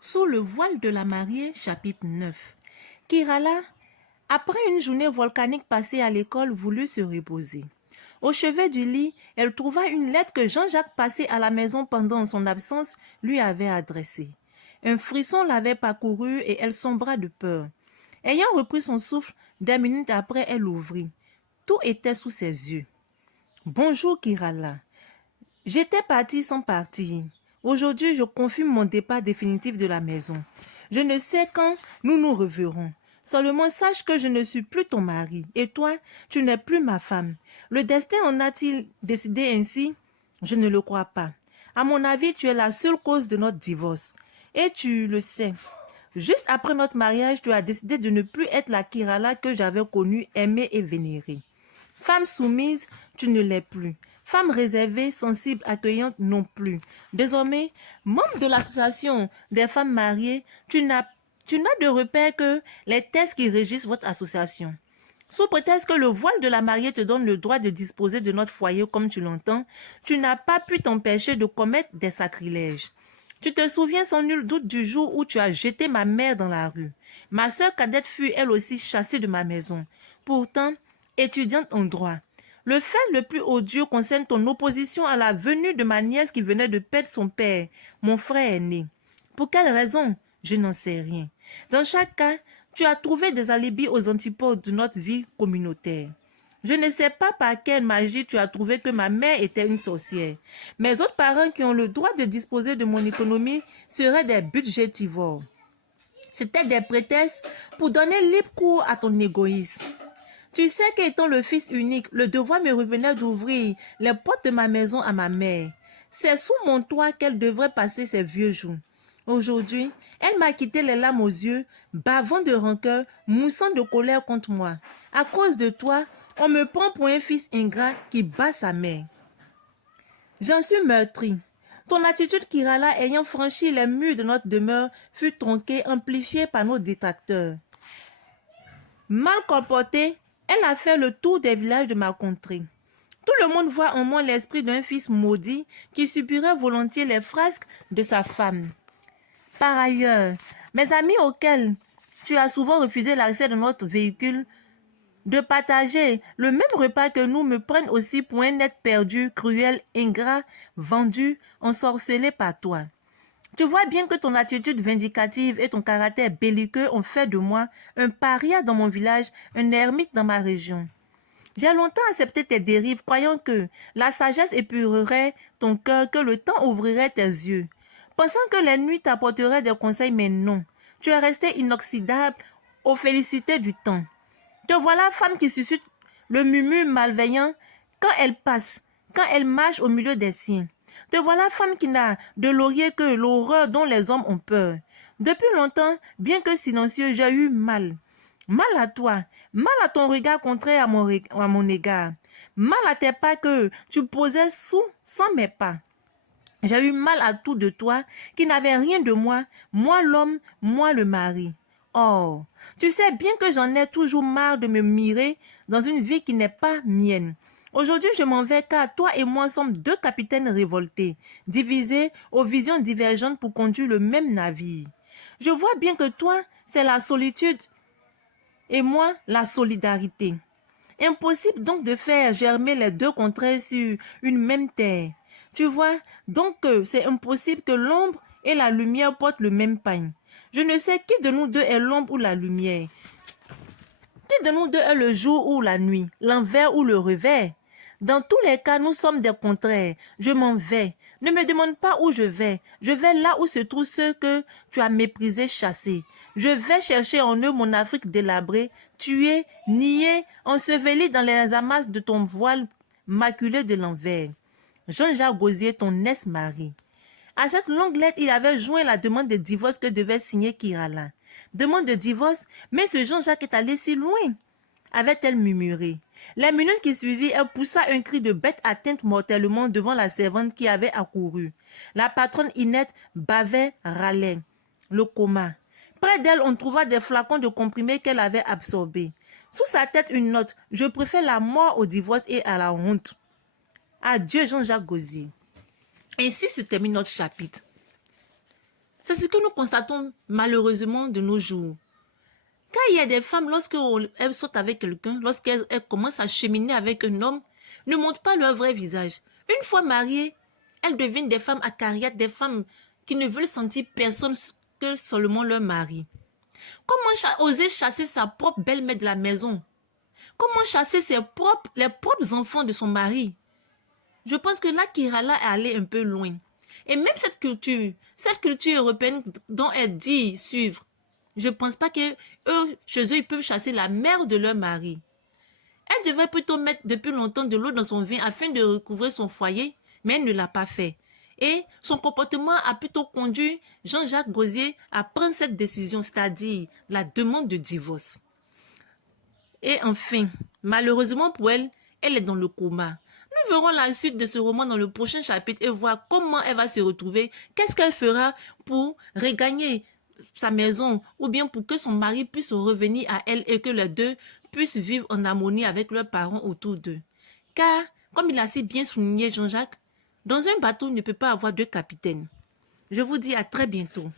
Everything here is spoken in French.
Sous le voile de la mariée, chapitre 9. Kirala, après une journée volcanique passée à l'école, voulut se reposer. Au chevet du lit, elle trouva une lettre que Jean-Jacques, passé à la maison pendant son absence, lui avait adressée. Un frisson l'avait parcourue et elle sombra de peur. Ayant repris son souffle, 2 minutes après, elle l'ouvrit. Tout était sous ses yeux. « Bonjour Kirala. J'étais partie sans partir. Aujourd'hui, je confirme mon départ définitif de la maison. Je ne sais quand nous nous reverrons. Seulement sache que je ne suis plus ton mari et toi, tu n'es plus ma femme. Le destin en a-t-il décidé ainsi? Je ne le crois pas. À mon avis, tu es la seule cause de notre divorce. Et tu le sais. Juste après notre mariage, tu as décidé de ne plus être la Kirala que j'avais connue, aimée et vénérée. Femme soumise, tu ne l'es plus. Femme réservée, sensible, accueillante non plus. Désormais, membre de l'association des femmes mariées, tu n'as de repère que les textes qui régissent votre association. Sous prétexte que le voile de la mariée te donne le droit de disposer de notre foyer comme tu l'entends, tu n'as pas pu t'empêcher de commettre des sacrilèges. Tu te souviens sans nul doute du jour où tu as jeté ma mère dans la rue. Ma sœur cadette fut elle aussi chassée de ma maison. Pourtant, étudiante en droit, le fait le plus odieux concerne ton opposition à la venue de ma nièce qui venait de perdre son père, mon frère aîné. Pour quelle raison? Je n'en sais rien. Dans chaque cas, tu as trouvé des alibis aux antipodes de notre vie communautaire. Je ne sais pas par quelle magie tu as trouvé que ma mère était une sorcière. Mes autres parents qui ont le droit de disposer de mon économie seraient des budgétivores. C'était des prétextes pour donner libre cours à ton égoïsme. Tu sais qu'étant le fils unique, le devoir me revenait d'ouvrir les portes de ma maison à ma mère. C'est sous mon toit qu'elle devrait passer ses vieux jours. Aujourd'hui, elle m'a quitté les larmes aux yeux, bavant de rancœur, moussant de colère contre moi. À cause de toi, on me prend pour un fils ingrat qui bat sa mère. J'en suis meurtri. Ton attitude, Kirala, ayant franchi les murs de notre demeure, fut tronquée, amplifiée par nos détracteurs. Mal comportée, elle a fait le tour des villages de ma contrée. Tout le monde voit en moi l'esprit d'un fils maudit qui subirait volontiers les frasques de sa femme. Par ailleurs, mes amis auxquels tu as souvent refusé l'accès de notre véhicule de partager le même repas que nous me prennent aussi pour un être perdu, cruel, ingrat, vendu, ensorcelé par toi. Tu vois bien que ton attitude vindicative et ton caractère belliqueux ont fait de moi un paria dans mon village, un ermite dans ma région. J'ai longtemps accepté tes dérives, croyant que la sagesse épurerait ton cœur, que le temps ouvrirait tes yeux. Pensant que les nuits t'apporteraient des conseils, mais non. Tu es resté inoxydable aux félicités du temps. Te voilà, femme qui suscite le murmure malveillant quand elle passe, quand elle marche au milieu des siens. Te voilà, femme qui n'a de laurier que l'horreur dont les hommes ont peur. Depuis longtemps, bien que silencieux, j'ai eu mal. Mal à toi, mal à ton regard contraire à mon égard, mal à tes pas que tu posais sans mes pas. J'ai eu mal à tout de toi qui n'avait rien de moi l'homme, moi le mari. Oh, tu sais bien que j'en ai toujours marre de me mirer dans une vie qui n'est pas mienne. Aujourd'hui, je m'en vais car toi et moi sommes 2 capitaines révoltés, divisés aux visions divergentes pour conduire le même navire. Je vois bien que toi, c'est la solitude et moi, la solidarité. Impossible donc de faire germer les 2 contraires sur une même terre. Tu vois, donc c'est impossible que l'ombre et la lumière portent le même pain. Je ne sais qui de nous deux est l'ombre ou la lumière. Qui de nous deux est le jour ou la nuit, l'envers ou le revers? Dans tous les cas, nous sommes des contraires. Je m'en vais. Ne me demande pas où je vais. Je vais là où se trouvent ceux que tu as méprisés, chassés. Je vais chercher en eux mon Afrique délabrée, tuée, niée, ensevelie dans les amasses de ton voile maculé de l'envers. Jean-Jacques Gosier, ton ex-mari. À cette longue lettre, il avait joint la demande de divorce que devait signer Kirala. Demande de divorce, mais ce Jean-Jacques est allé si loin, avait-elle murmuré. Les minutes qui suivirent, elle poussa un cri de bête atteinte mortellement devant la servante qui avait accouru. La patronne inerte bavait, râlait. Le coma. Près d'elle, on trouva des flacons de comprimés qu'elle avait absorbés. Sous sa tête, une note. Je préfère la mort au divorce et à la honte. Adieu Jean-Jacques Gosier. Ainsi se termine notre chapitre. C'est ce que nous constatons malheureusement de nos jours. Car il y a des femmes, lorsqu'elles sautent avec quelqu'un, lorsqu'elles commencent à cheminer avec un homme, ne montrent pas leur vrai visage. Une fois mariées, elles deviennent des femmes acariâtres, des femmes qui ne veulent sentir personne que seulement leur mari. Comment oser chasser sa propre belle-mère de la maison? Comment chasser les propres enfants de son mari? Je pense que là, Kirala est allée un peu loin. Et même cette culture européenne dont elle dit suivre, je ne pense pas que chez eux, ils peuvent chasser la mère de leur mari. Elle devrait plutôt mettre depuis longtemps de l'eau dans son vin afin de recouvrir son foyer, mais elle ne l'a pas fait. Et son comportement a plutôt conduit Jean-Jacques Gosier à prendre cette décision, c'est-à-dire la demande de divorce. Et enfin, malheureusement pour elle, elle est dans le coma. Nous verrons la suite de ce roman dans le prochain chapitre et voir comment elle va se retrouver, qu'est-ce qu'elle fera pour regagner sa maison ou bien pour que son mari puisse revenir à elle et que les deux puissent vivre en harmonie avec leurs parents autour d'eux. Car, comme il a si bien souligné Jean-Jacques, dans un bateau, il ne peut pas avoir deux capitaines. Je vous dis à très bientôt.